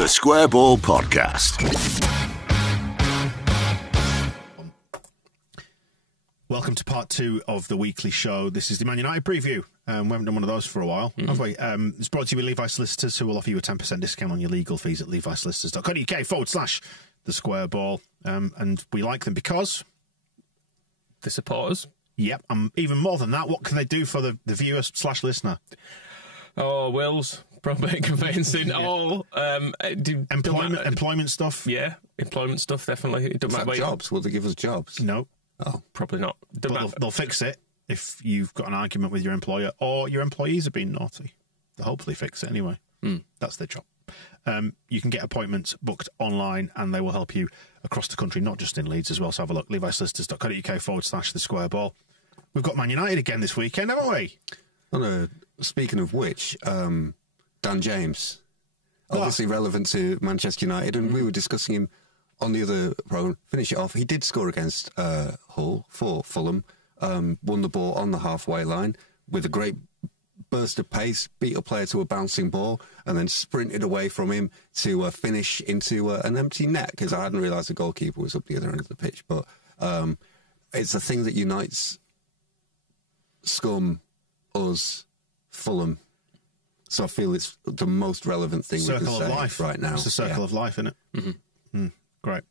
The Square Ball Podcast. Welcome to part 2 of the weekly show. This is the Man United preview. We haven't done one of those for a while, have we? It's brought to you with Levi Solicitors, who will offer you a 10% discount on your legal fees at levisolicitors.co.uk/the Square Ball. And we like them because they support us. Yep. Even more than that, what can they do for the viewer/listener? Oh, wills, probate conveyancing, all employment stuff. Yeah, employment stuff, definitely. It doesn't matter. Jobs? Will they give us jobs? No. Oh, probably not. But they'll fix it if you've got an argument with your employer or your employees have been naughty. They'll hopefully fix it anyway. That's their job. You can get appointments booked online and they will help you across the country, not just in Leeds as well. So have a look, levisolicitors.co.uk/the Square Ball. We've got Man United again this weekend, haven't we? Speaking of which, Dan James, obviously relevant to Manchester United, and we were discussing him on the other programme. Finish it off. He did score against Hull for Fulham, won the ball on the halfway line with a great burst of pace, beat a player to a bouncing ball, and then sprinted away from him to finish into an empty net, because I hadn't realised the goalkeeper was up the other end of the pitch. But it's a thing that unites Scum, us, Fulham. So I feel it's the most relevant thing we can say right now. It's the circle of life, isn't it? Mm-hmm. Great.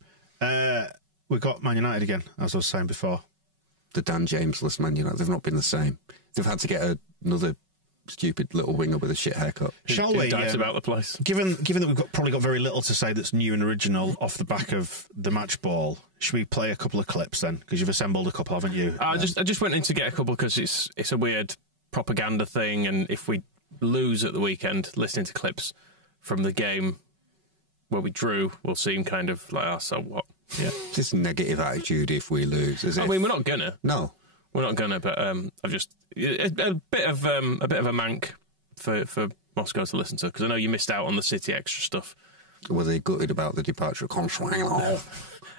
We've got Man United again, as I was saying before. The Dan James-less Man United. They've not been the same. They've had to get another stupid little winger with a shit haircut. Shall we? Dives about the place. Given that we've probably got very little to say that's new and original off the back of the match ball, should we play a couple of clips then? Because you've assembled a couple, haven't you? I just went in to get a couple because it's a weird propaganda thing, and if we lose at the weekend, listening to clips from the game where we drew will seem kind of like, so what? Yeah, just negative attitude if we lose. I mean, we're not gonna. No, we're not gonna. But I've just a bit of a mank for Moscow to listen to, because I know you missed out on the City extra stuff. Were they gutted about the departure of Consuelo?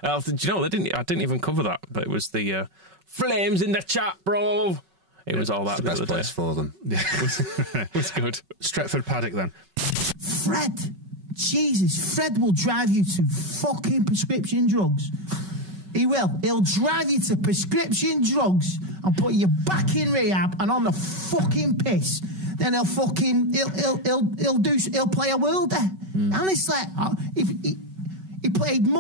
Do you know, I didn't even cover that, but it was the flames in the chat, bro. It was all that. It's the best place for them. Yeah. It was good. Stretford Paddock then. Fred. Jesus, Fred will drive you to fucking prescription drugs. He will. He'll drive you to prescription drugs and put you back in rehab and on the fucking piss. Then he'll play a worlder. Honestly, he made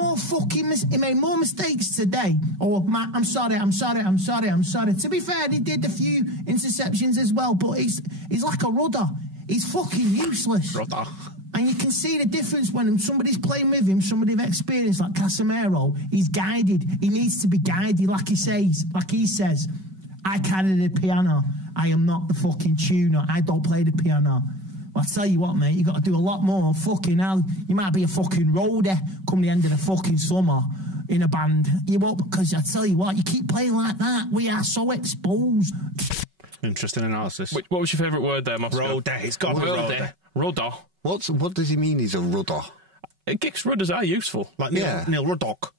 more mistakes today. Oh, Matt, I'm sorry. To be fair, he did a few interceptions as well, but he's like a rudder. He's fucking useless. Rudder. And you can see the difference when somebody's playing with him, somebody of experience like Casemiro. He's guided. He needs to be guided, like he says. I carry the piano. I am not the fucking tuner. I don't play the piano. Well, I tell you what, mate, you got to do a lot more. Fucking hell, you might be a fucking roadie come the end of the fucking summer in a band. You won't, because I tell you what, you keep playing like that, we are so exposed. Interesting analysis. What was your favourite word there, Moscow? Roadie. It's got to be roadie. Rudder. What does he mean he's a rudder? Giggs rudders are useful. Like Neil Ruddock.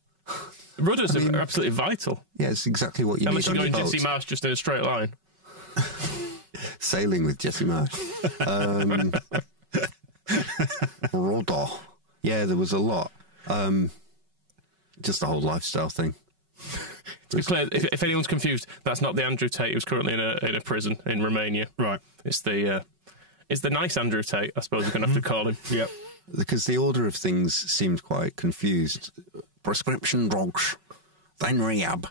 Rudders are absolutely vital. Yeah, it's exactly what you Unless need. you're going Jesse Marsh just in a straight line. Sailing with Jesse Marsh. Rudder. Yeah, there was a lot. Just the whole lifestyle thing. To be clear, if anyone's confused, that's not the Andrew Tate who's currently in a prison in Romania. Right. It's the nice Andrew Tate, I suppose we're going to have to call him. Yep. Because the order of things seemed quite confused. Prescription drugs, then rehab,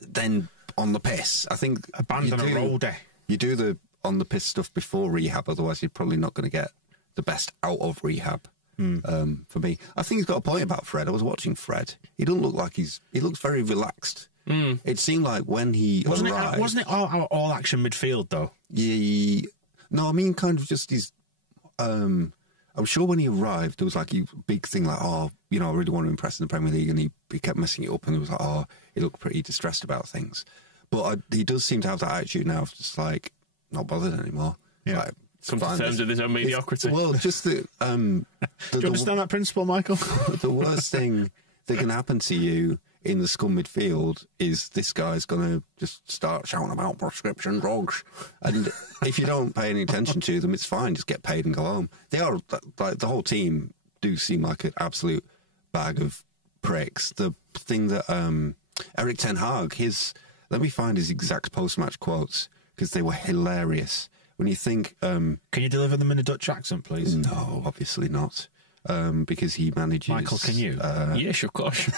then on the piss. I think abandon a roadie. You do the on the piss stuff before rehab, otherwise you're probably not going to get the best out of rehab. For me, I think he's got a point about Fred. I was watching Fred. He doesn't look like he looks very relaxed. It seemed like when he arrived, wasn't it all action midfield though? Yeah. No, I mean kind of just his. I'm sure when he arrived, there was like a big thing like, I really want to impress in the Premier League, and he kept messing it up, and it was like, he looked pretty distressed about things. But he does seem to have that attitude now of just like not bothered anymore. Yeah. Like, come to terms with his own mediocrity. Well, just the. Do you understand that principle, Michael? The worst thing that can happen to you in the scum midfield is this guy's going to just start shouting about prescription drugs. And if you don't pay any attention to them, it's fine. Just get paid and go home. They are, like, the whole team do seem like an absolute bag of pricks. The thing that Eric Ten Hag, let me find his exact post-match quotes, because they were hilarious. When you think... Can you deliver them in a Dutch accent, please? No, obviously not. Because he manages... Michael, can you? Yes, of course.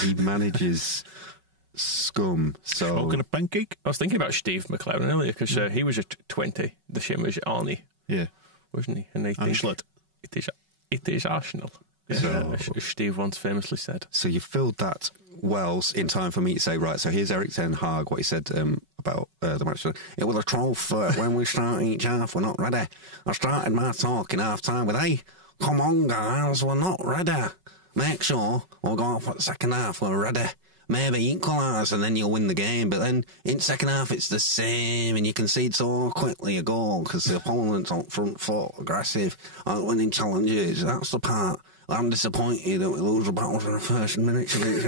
He manages scum, so... Smoking a pancake? I was thinking about Steve McLaren earlier, because he was at 20, the same as Arnie. Yeah. Wasn't he? And I think it is Arsenal, as Steve once famously said. So you filled that well in time for me to say, right, so here's Eric Ten Hag, what he said about the match. It was a trough when we start each half, we're not ready. I started my talk in half-time with, hey, come on, guys, we're not ready. Make sure we'll go for the second half, we're ready. Maybe equalise and then you'll win the game. But then in second half it's the same and you concede so quickly a goal because the opponent's on front foot, aggressive, aren't winning challenges. That's the part I'm disappointed that we lose the battles in the first minutes of it.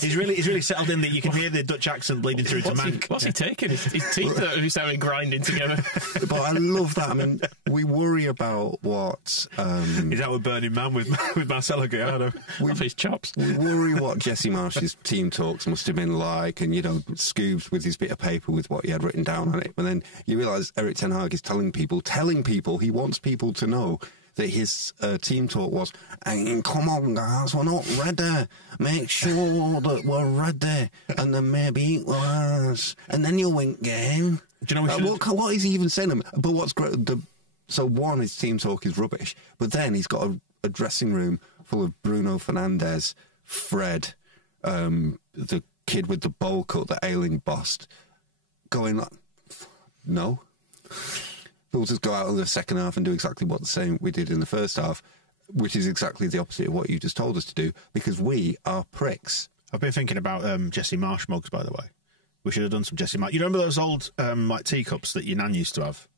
He's really settled in that you can hear the Dutch accent bleeding through to Mank. What's he taking? His teeth are sounding grinding together. But I love that. I mean, we worry about what... He's out with Burning Man with Marcelo Gallardo. Off his chops. We worry what Jesse Marsh's team talks must have been like, and, Scoobs with his bit of paper with what he had written down on it. But then you realise Eric Ten Hag is telling people, he wants people to know that his team talk was, hey, come on, guys, we're not ready. Make sure that we're ready, and then maybe equalise, and then you'll win game. Do you know what is he even saying? But what's great? So one, his team talk is rubbish, but then he's got a dressing room full of Bruno Fernandes, Fred, the kid with the bowl cut that Ailing bossed, going like, no. We'll just go out in the second half and do exactly what the same we did in the first half, which is exactly the opposite of what you just told us to do, because we are pricks. I've been thinking about Jesse Marsh mugs, by the way. We should have done some Jesse Marsh. You remember those old like teacups that your nan used to have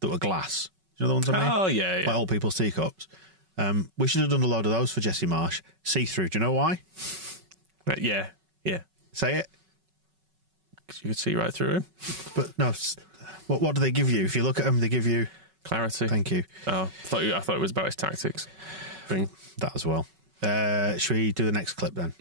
that were glass? Do you know the ones I mean? Oh, yeah. Like old people's teacups. We should have done a load of those for Jesse Marsh. See-through. Do you know why? Yeah. Say it. Because you could see right through him. But no... What do they give you? If you look at them, they give you... Clarity. Thank you. Oh, I thought it was about his tactics. Thing. That as well. Should we do the next clip then?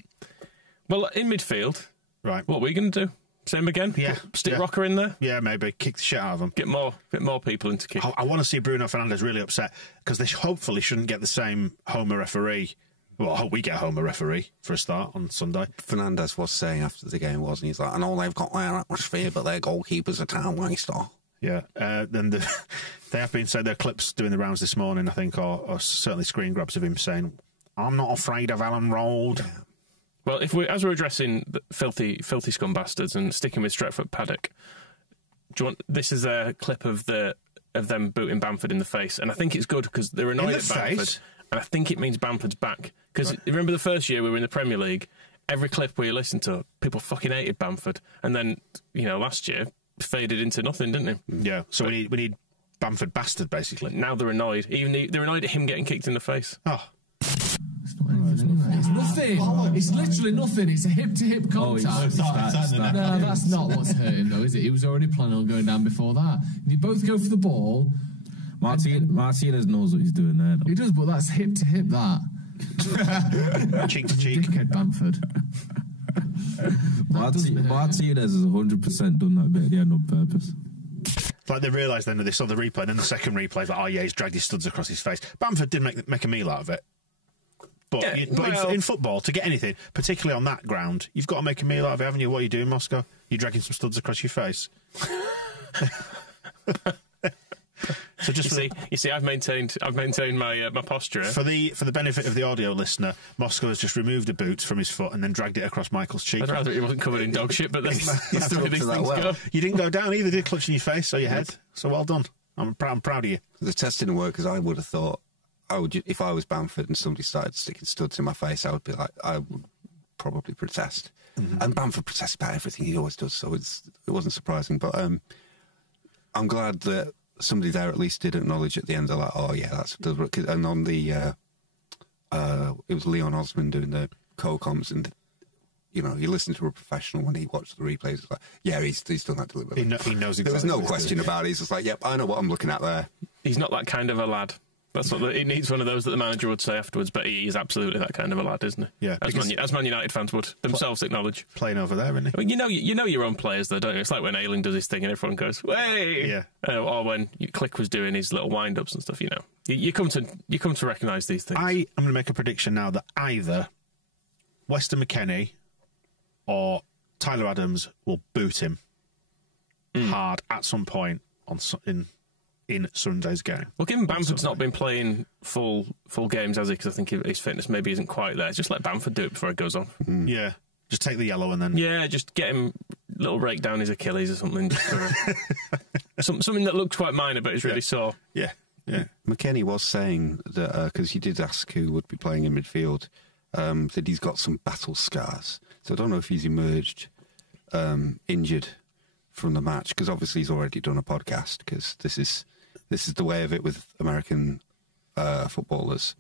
Well, in midfield, right? What are we going to do? Same again? Yeah. Stick Rocker in there? Yeah, maybe. Kick the shit out of them. Get more people into kick. I want to see Bruno Fernandes really upset because they hopefully shouldn't get the same Homer referee. Well, I hope we get a Homer referee for a start on Sunday. Fernandes was saying after the game, wasn't he? He's like, I know they've got their atmosphere, but their goalkeeper's a town waster. Yeah. Then they have been saying there are clips doing the rounds this morning, I think, or certainly screen grabs of him saying, I'm not afraid of Elland Road. Yeah. Well, as we're addressing the filthy scum bastards and sticking with Stretford Paddock, this is a clip of them booting Bamford in the face, and I think it's good because they're annoyed at Bamford, and I think it means Bamford's back. Because remember the first year we were in the Premier League, every clip we listened to, people fucking hated Bamford, and then last year faded into nothing, didn't it? Yeah. So we need Bamford bastard basically. Now they're annoyed. They're annoyed at him getting kicked in the face. Oh. It's nothing. It's literally nothing. It's a hip-to-hip contact. No, that's not what's hurting, though, is it? He was already planning on going down before that. If you both go for the ball... Martinez knows what he's doing there, though. He does, but that's hip-to-hip, that. Cheek to cheek. Dickhead Bamford. Martinez has 100% done that bit at the end on purpose. It's like they realised then that they saw the replay, and then the second replay is like, oh yeah, he's dragged his studs across his face. Bamford did make a meal out of it. But, in football, to get anything, particularly on that ground, you've got to make a meal out of it, haven't you? What are you doing, Moscow? You're dragging some studs across your face. So you see, I've maintained my posture for the benefit of the audio listener. Moscow has just removed a boot from his foot and then dragged it across Michael's cheek. I'd rather he wasn't covered in dog shit, but that's the way these things go. You didn't go down either, did clutching your face or your head. So well done. I'm proud of you. The test didn't work because I would have thought if I was Bamford and somebody started sticking studs in my face, I would probably protest. Mm-hmm. And Bamford protests about everything he always does, so it wasn't surprising. But I'm glad that somebody there at least did acknowledge at the end. They're like, oh yeah, that's... And on the... it was Leon Osman doing the co-coms, and you listen to a professional when he watched the replays. It's like, yeah, he's done that deliberately. He knows exactly. There was no question about it. He's just like, yep, I know what I'm looking at there. He's not that kind of a lad. That's what he needs. One of those that the manager would say afterwards. But he is absolutely that kind of a lad, isn't he? Yeah, as Man United fans would themselves acknowledge. Playing over there, isn't he? I mean, you know your own players, though, don't you? It's like when Elland does his thing and everyone goes, "Way!" Yeah. Or when Click was doing his little wind-ups and stuff. You know, you come to recognise these things. I am going to make a prediction now that either Weston McKennie or Tyler Adams will boot him hard at some point in Sunday's game. Well, given Bamford's not been playing full games, has he? Because I think his fitness maybe isn't quite there. Just let Bamford do it before it goes on. Yeah, just take the yellow and then... Yeah, just get him a little rake down his Achilles or something. Something that looks quite minor but is really sore. Yeah. McKennie was saying that, because he did ask who would be playing in midfield, that he's got some battle scars. So I don't know if he's emerged injured from the match, because obviously he's already done a podcast, because this is the way of it with American footballers.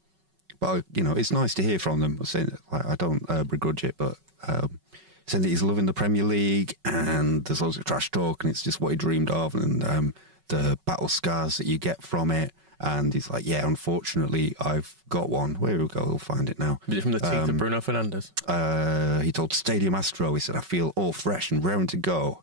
But, it's nice to hear from them. I'm saying, I don't begrudge it, but saying that he's loving the Premier League and there's loads of trash talk and it's just what he dreamed of, and the battle scars that you get from it. And he's like, yeah, unfortunately, I've got one. Where we go, we'll find it now. Is it from the teeth of Bruno Fernandes? He told Stadium Astro, he said, I feel all fresh and raring to go.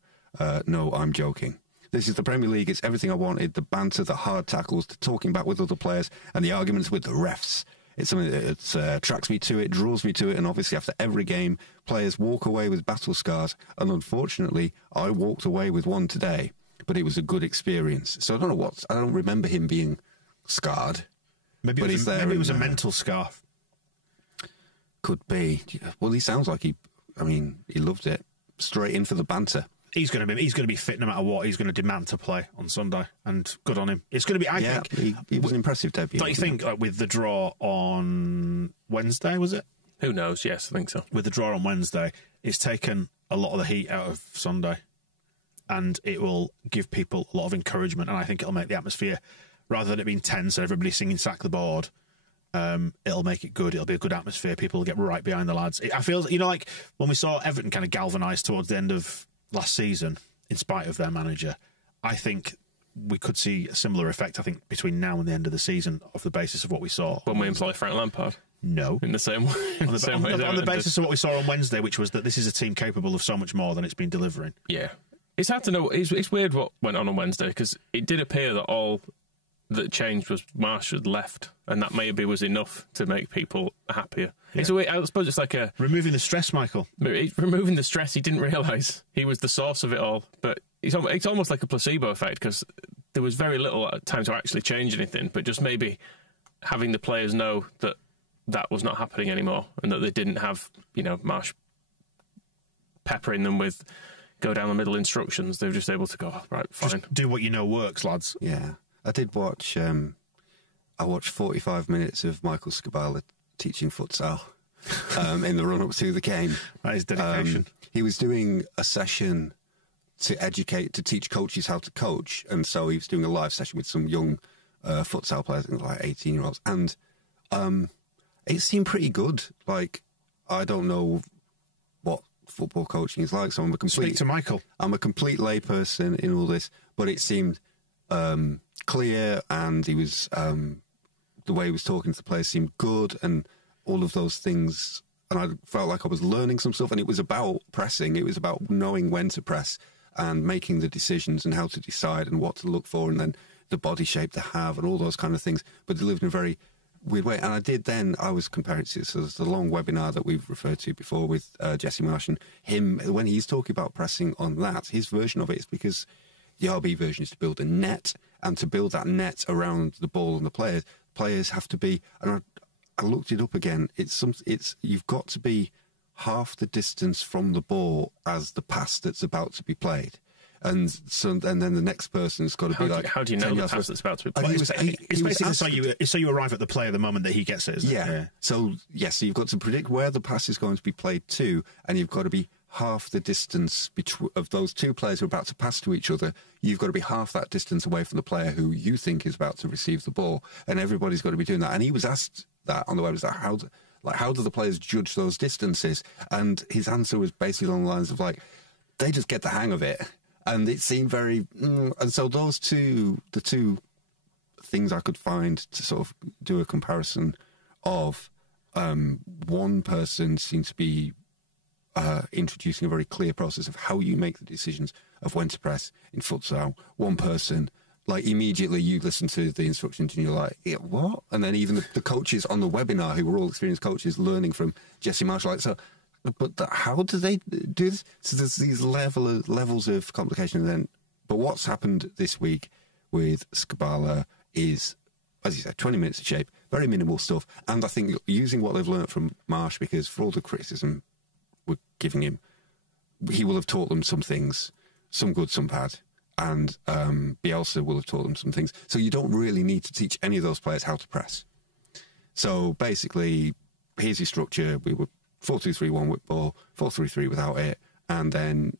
No, I'm joking. This is the Premier League. It's everything I wanted. The banter, the hard tackles, the talking back with other players, and the arguments with the refs. It's something that attracts me to it, draws me to it, and obviously after every game, players walk away with battle scars. And unfortunately, I walked away with one today, but it was a good experience. So I don't remember him being scarred. Maybe it was a mental scar. Could be. Well, he sounds like he loved it. Straight in for the banter. He's going to be fit no matter what. He's going to demand to play on Sunday, and good on him. It's going to be. I think he was an impressive debut. Don't you think? With the draw on Wednesday, was it? Who knows? Yes, I think so. With the draw on Wednesday, it's taken a lot of the heat out of Sunday, and it will give people a lot of encouragement. And I think it'll make the atmosphere, rather than it being tense and everybody singing "Sack the Board," it'll make it good. It'll be a good atmosphere. People will get right behind the lads. I feel, like when we saw Everton kind of galvanise towards the end of last season, in spite of their manager, I think we could see a similar effect, I think, between now and the end of the season, off the basis of what we saw. When we employ Frank Lampard? No. In the same way? On the basis of what we saw on Wednesday, which was that this is a team capable of so much more than it's been delivering. Yeah. It's hard to know. It's weird what went on Wednesday, because it did appear that all that changed was Marsh had left, and that maybe was enough to make people happier. Yeah. I suppose it's like removing the stress, Michael. Removing the stress. He didn't realise he was the source of it all, but it's almost like a placebo effect, because there was very little time to actually change anything, but just maybe having the players know that was not happening anymore, and that they didn't have Marsh peppering them with go down the middle instructions. They were just able to go, right, fine. Just do what you know works, lads. Yeah. I did watch, I watched 45 minutes of Michael Scabala teaching futsal in the run-up to the game. That is dedication. He was doing a session to teach coaches how to coach, and so he was doing a live session with some young futsal players, like 18-year-olds, and it seemed pretty good. Like, I don't know what football coaching is like, so Speak to Michael. I'm a complete layperson in all this, but it seemed clear, and he was the way he was talking to the players seemed good, and all of those things. And I felt like I was learning some stuff, and it was about pressing. It was about knowing when to press and making the decisions and how to decide and what to look for, and then the body shape to have and all those kind of things, but delivered in a very weird way. And I was comparing it to the long webinar that we've referred to before with Jesse Marsh, and him, when he's talking about pressing on that, his version of it is because the RB version is to build a net, and to build that net around the ball and the players have to be, and I looked it up again, you've got to be half the distance from the ball as the pass that's about to be played. And then the next person's got to be like... How do you know the pass that's about to be played? It's basically so you arrive at the player the moment that he gets it, isn't it? Yeah. So you've got to predict where the pass is going to be played to, and you've got to be half the distance of those two players who are about to pass to each other. You've got to be half that distance away from the player who you think is about to receive the ball, and everybody's got to be doing that. And he was asked that on the website, how do the players judge those distances? And his answer was basically along the lines of they just get the hang of it. And it seemed very, and so the two things I could find to sort of do a comparison of. One person seems to be introducing a very clear process of how you make the decisions of when to press in futsal. One person, like, immediately you listen to the instructions and you're like, yeah, what? And then even the coaches on the webinar, who were all experienced coaches, learning from Jesse Marshall, like, so, but how do they do this? So there's these levels of complication. And then, but what's happened this week with Skubala is, as you said, 20 minutes of shape, very minimal stuff. And I think using what they've learnt from Marsh, because for all the criticism we're giving him, he will have taught them some things, some good, some bad. And Bielsa will have taught them some things. So you don't really need to teach any of those players how to press. So basically, here's your structure. We were 4-2-3-1 with ball, 4-3-3 without it. And then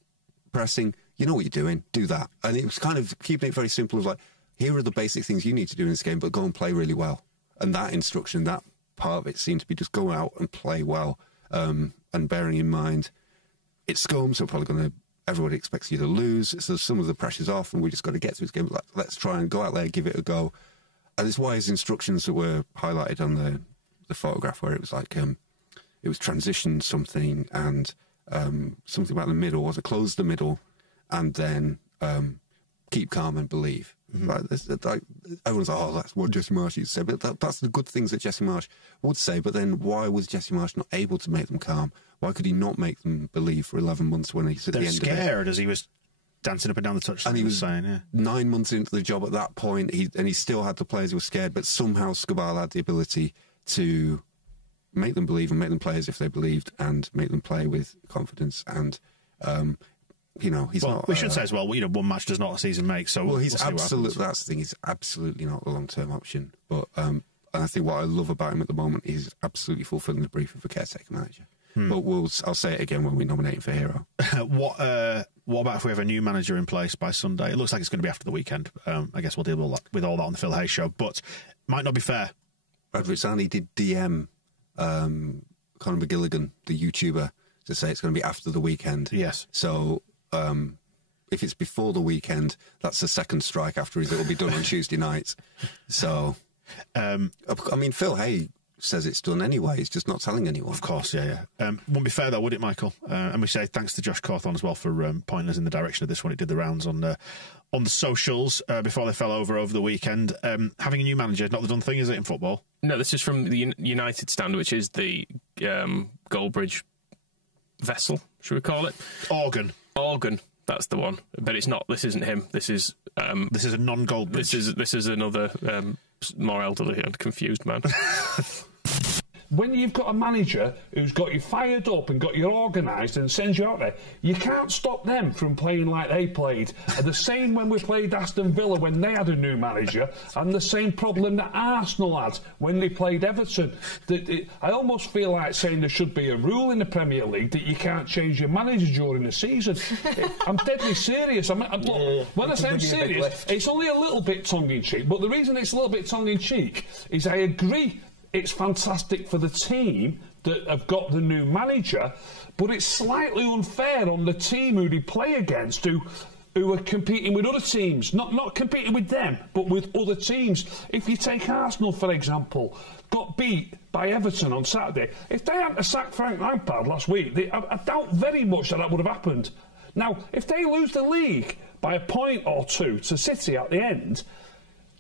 pressing, you know what you're doing, do that. And it was kind of keeping it very simple, of like, here are the basic things you need to do in this game, but go and play really well. And that instruction, that part of it seemed to be just go out and play well. And bearing in mind, it's Scum, so everybody expects you to lose. So some of the pressure's off, and we just got to get to this game. Let's try and go out there, give it a go. And it's why his instructions that were highlighted on the photograph, where it was like, it was transition something, and something about the middle, was it close the middle, and then keep calm and believe. Like, everyone's like, oh, that's what Jesse Marsh used to say. But that's the good things that Jesse Marsh would say. But then why was Jesse Marsh not able to make them calm? Why could he not make them believe for 11 months when he's at the end of it? They're scared, as he was dancing up and down the touchline. And he was saying, yeah. 9 months into the job at that point, he still had the players who were scared, but somehow Skubala had the ability to make them believe and make them play as if they believed and make them play with confidence. And you know, he's not. We should say as well, you know, one match does not a season make. So he's absolutely. That's the thing. He's absolutely not the long-term option. But and I think what I love about him at the moment is he's absolutely fulfilling the brief of a caretaker manager. But I'll say it again when we nominate him for hero. What about if we have a new manager in place by Sunday? It looks like it's going to be after the weekend. I guess we'll deal with all that on the Phil Hayes show. But might not be fair. Brad Rizzani did DM Conor McGilligan, the YouTuber, to say it's going to be after the weekend. Yes. So. If it's before the weekend, that's the second strike after it'll be done on Tuesday night. So, I mean, Phil Hay says it's done anyway. He's just not telling anyone. Of course, yeah. Wouldn't be fair though, would it, Michael? And we say thanks to Josh Cawthorne as well for pointing us in the direction of this one. It did the rounds on the socials before they fell over the weekend. Having a new manager, not the done thing, is it, in football? No, this is from the United stand, which is the Goldbridge vessel, should we call it? Organ, that's the one. But it's not. This isn't him. This is a non-Goldbridge. This is another more elderly and confused man. When you've got a manager who's got you fired up and got you organised and sends you out there, you can't stop them from playing like they played. And the same when we played Aston Villa when they had a new manager, and the same problem that Arsenal had when they played Everton. I almost feel like saying there should be a rule in the Premier League that you can't change your manager during the season. I'm deadly serious. When I say I'm serious, it's only a little bit tongue-in-cheek, but the reason it's a little bit tongue-in-cheek is I agree it's fantastic for the team that have got the new manager, but it's slightly unfair on the team who they play against, who are competing with other teams, not competing with them, but with other teams. If you take Arsenal, for example, got beat by Everton on Saturday. If they hadn't sacked Frank Lampard last week, I doubt very much that would have happened. Now, if they lose the league by a point or two to City at the end,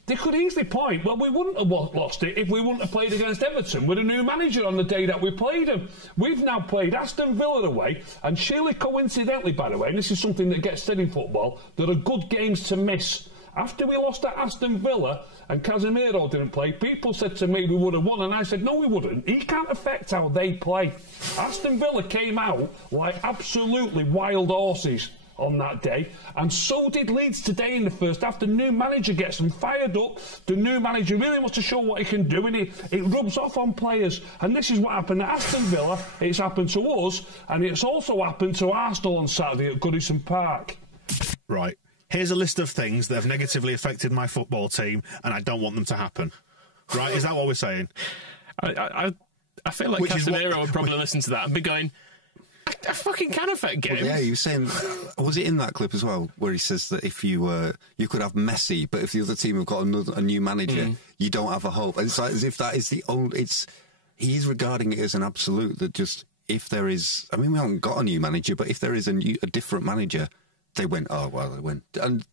they could easily point, well, we wouldn't have lost it if we wouldn't have played against Everton with a new manager on the day that we played them. We've now played Aston Villa away, and surely coincidentally, by the way, and this is something that gets said in football, there are good games to miss. After we lost at Aston Villa and Casemiro didn't play, people said to me we would have won, and I said, no, we wouldn't. He can't affect how they play. Aston Villa came out like absolutely wild horses on that day, and so did Leeds today in the first half. The new manager gets them fired up. The new manager really wants to show what he can do, and it rubs off on players. And this is what happened at Aston Villa. It's happened to us, and it's also happened to Arsenal on Saturday at Goodison Park. Right. Here's a list of things that have negatively affected my football team, and I don't want them to happen. Right? Is that what we're saying? I feel like Casemiro would probably listen to that and be going, fucking can affect games. Well, yeah, he was saying, was it in that clip as well, where he says that if you could have Messi, but if the other team have got a new manager, you don't have a hope. And it's like as if that is the only. He's regarding it as an absolute that just if there is. I mean, we haven't got a new manager, but if there is a different manager, they went. Oh well, they went, and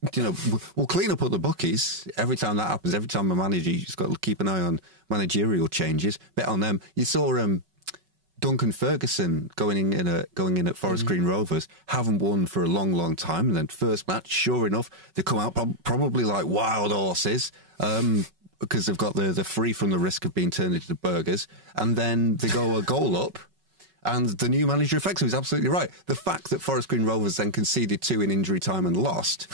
we'll clean up at the bookies every time that happens. Every time a manager, you just got to keep an eye on managerial changes. Bet on them. You saw Duncan Ferguson going in at Forest Green Rovers, haven't won for a long, long time, and then first match, sure enough, they come out probably like wild horses, because they've got the free from the risk of being turned into burgers, and then they go a goal up, and the new manager affects him. He's absolutely right. The fact that Forest Green Rovers then conceded 2 in injury time and lost,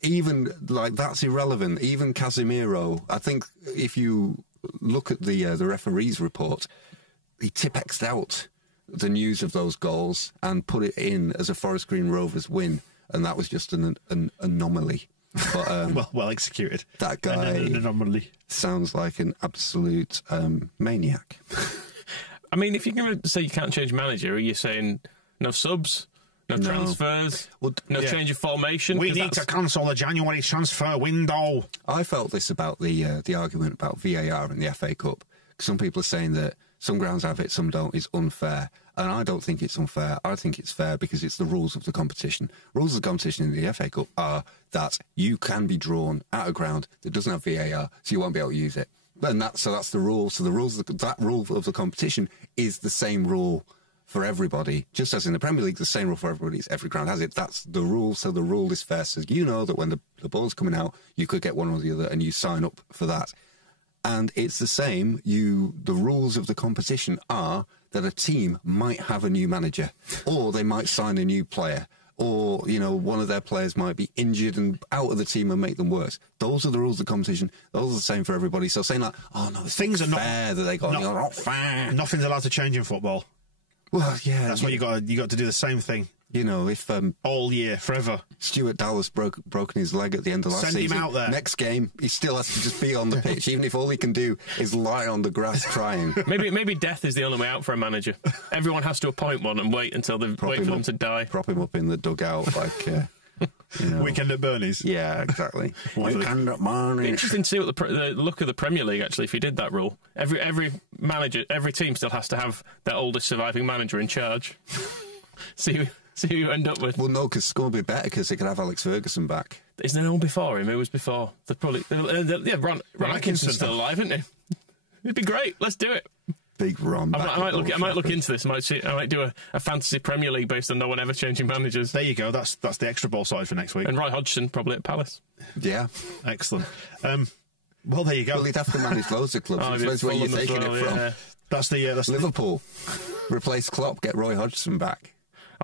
even like that's irrelevant. Even Casemiro, I think if you look at the referee's report, he Tipexed out the news of those goals and put it in as a Forest Green Rovers win, and that was just an anomaly. But well executed. That guy an anomaly. Sounds like an absolute maniac. I mean, if you're going to say you can't change manager, are you saying no subs, no transfers, no change of formation? We need to cancel the January transfer window. I felt this about the argument about VAR in the FA Cup. Some people are saying that some grounds have it, some don't. It's unfair. And I don't think it's unfair. I think it's fair because it's the rules of the competition. Rules of the competition in the FA Cup are that you can be drawn at a ground that doesn't have VAR, so you won't be able to use it. And that's the rule. So the rules that rule of the competition is the same rule for everybody. Just as in the Premier League, the same rule for everybody. Every ground has it. That's the rule. So the rule is fair. So you know that when the ball's coming out, you could get one or the other, and you sign up for that. And it's the same. The rules of the competition are that a team might have a new manager, or they might sign a new player, or one of their players might be injured and out of the team and make them worse. Those are the rules of the competition. Those are the same for everybody. So saying like, oh no, things are not fair that they got not fair. Nothing's allowed to change in football. Well, yeah, that's what you got to do the same thing. If all year, forever. Stuart Dallas broken his leg at the end of last season. Send him out there. Next game, he still has to just be on the pitch, even if all he can do is lie on the grass crying. Maybe death is the only way out for a manager. Everyone has to appoint one and wait until they wait for them to die. Prop him up in the dugout like. Weekend at Bernie's. Yeah, exactly. Weekend at Bernie's. Interesting to see what the look of the Premier League actually. If you did that rule, every manager, every team still has to have their oldest surviving manager in charge. See who you end up with. Well, no, because it's going to be better because they could have Alex Ferguson back. Isn't there one before him? Who was before? Ron Atkinson's still alive, isn't he? It'd be great. Let's do it. Big Ron. I might look into this. I might do a fantasy Premier League based on no one ever changing managers. There you go. That's the extra ball side for next week. And Roy Hodgson probably at Palace. Yeah, excellent. Well, there you go. Well, he'd have to manage loads of clubs. That's where you're taking it from. Yeah. That's Liverpool. Replace Klopp. Get Roy Hodgson back.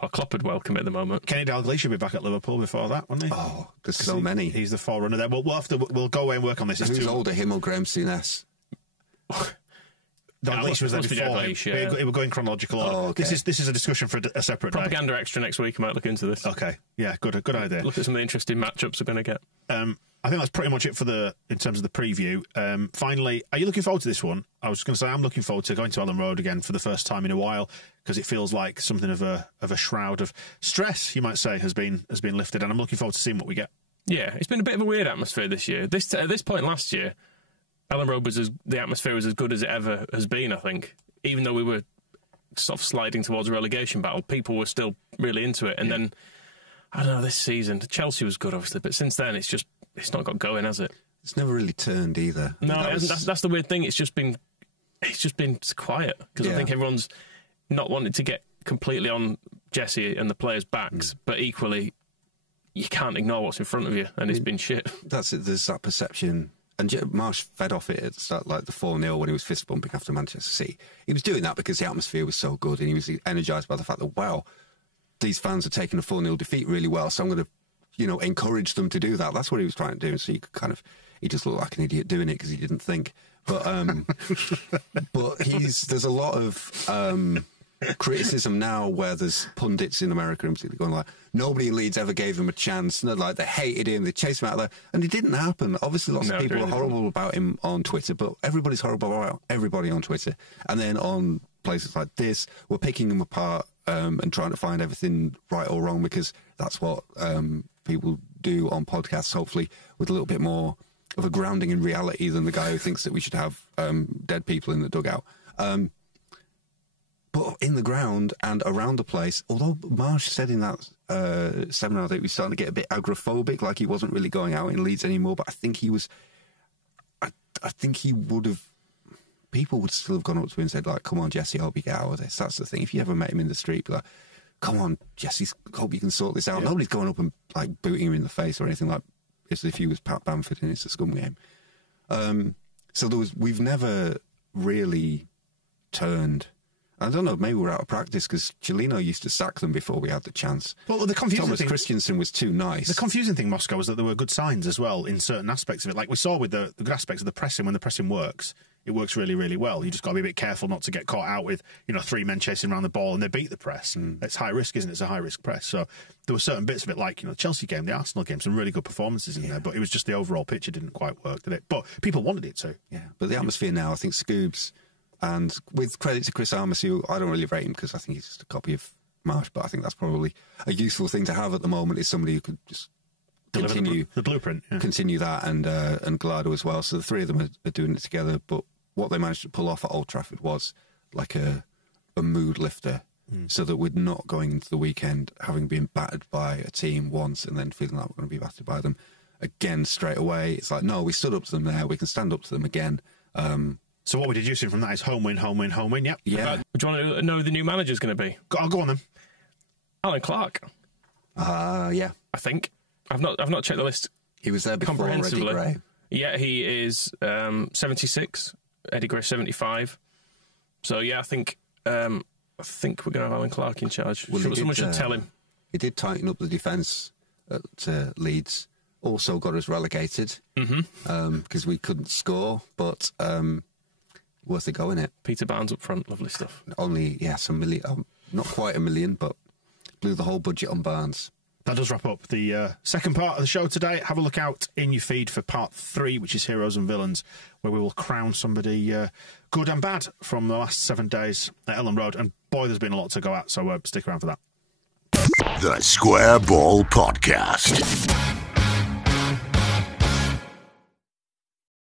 Oh, Klopp would welcome it at the moment. Kenny Dalglish should be back at Liverpool before that, wouldn't he? Oh, there's so many. He's the forerunner there. We'll go away and work on this. Who's older, him or Graham Souness? Dalglish was there before. We're going chronological order. Oh, okay. This is a discussion for a separate Propaganda extra next week. I might look into this. Okay, yeah, good idea. Look at some of the interesting matchups we're going to get. I think that's pretty much it in terms of the preview. Finally, are you looking forward to this one? I was going to say I'm looking forward to going to Elland Road again for the first time in a while because it feels like something of a shroud of stress, you might say, has been lifted, and I'm looking forward to seeing what we get. Yeah, it's been a bit of a weird atmosphere this year. At this point last year, Elland Road the atmosphere was as good as it ever has been. I think, even though we were sort of sliding towards a relegation battle, people were still really into it. And then I don't know, this season Chelsea was good, obviously, but since then it's not got going, has it? It's never really turned either. No, that's the weird thing. It's just been quiet because I think everyone's not wanted to get completely on Jesse and the players' backs, but equally you can't ignore what's in front of you, and it's been shit. That's it. There's that perception. And Marsh fed off it at the start, like the 4-0 when he was fist bumping after Manchester City. He was doing that because the atmosphere was so good, and he was energised by the fact that, wow, these fans are taking a 4-0 defeat really well, so I'm going to, encourage them to do that. That's what he was trying to do. So he just looked like an idiot doing it because he didn't think. But but there's a lot of criticism now where there's pundits in America in particular going like, nobody in Leeds ever gave him a chance, and like they hated him, they chased him out there, and it didn't happen. Obviously lots of people are horrible about him on Twitter, but everybody's horrible about everybody on Twitter. And then on places like this, we're picking him apart and trying to find everything right or wrong, because that's what people do on podcasts, hopefully with a little bit more of a grounding in reality than the guy who thinks that we should have dead people in the dugout. But in the ground and around the place, although Marsh said in that seminar that he was starting to get a bit agoraphobic, like he wasn't really going out in Leeds anymore, but I think he was... I think he would have... People would still have gone up to him and said, like, come on, Jesse, I hope you get out of this. That's the thing. If you ever met him in the street, be like, come on, Jesse, hope you can sort this out. Yeah. Nobody's going up and, like, booting him in the face or anything like as if he was Pat Bamford and it's a scum game. So we've never really turned... I don't know, maybe we're out of practice because Cellino used to sack them before we had the chance. Well, the confusing Thomas thing, Christensen was too nice. The confusing thing, Moscow, was that there were good signs as well in certain aspects of it. Like we saw with the good aspects of the pressing, when the pressing works, it works really, really well. You just got to be a bit careful not to get caught out with, 3 men chasing around the ball and they beat the press. It's high risk, isn't it? It's a high risk press. So there were certain bits of it, like, the Chelsea game, the Arsenal game, some really good performances in there, but it was just the overall picture didn't quite work, did it? But people wanted it to. Yeah, but the atmosphere now, I think Scoobs... And with credit to Chris Armas, who I don't really rate him because I think he's just a copy of Marsh, but I think that's probably a useful thing to have at the moment, is somebody who could just continue the blueprint, continue that, and Gallardo as well. So the three of them are doing it together. But what they managed to pull off at Old Trafford was like a mood lifter, so that we're not going into the weekend having been battered by a team once and then feeling like we're going to be battered by them again straight away. It's like, no, we stood up to them there. We can stand up to them again. So what we're deducing from that is home win, yep. Yeah. Do you want to know who the new manager's going to be? I'll go on then. Alan Clark. Yeah. I think. I've not checked the list. He was there before Eddie Gray. Yeah, he is 76. Eddie Gray 75. So yeah, I think we're going to have Alan Clark in charge. Well, someone should tell him. He did tighten up the defence at Leeds. Also got us relegated because we couldn't score, but worth a go, innit? Peter Barnes up front, lovely stuff. Only, some million, not quite a million, but blew the whole budget on Barnes. That does wrap up the second part of the show today. Have a look out in your feed for part 3, which is Heroes and Villains, where we will crown somebody good and bad from the last 7 days at Elland Road. And boy, there's been a lot to go at, so stick around for that. The Square Ball Podcast.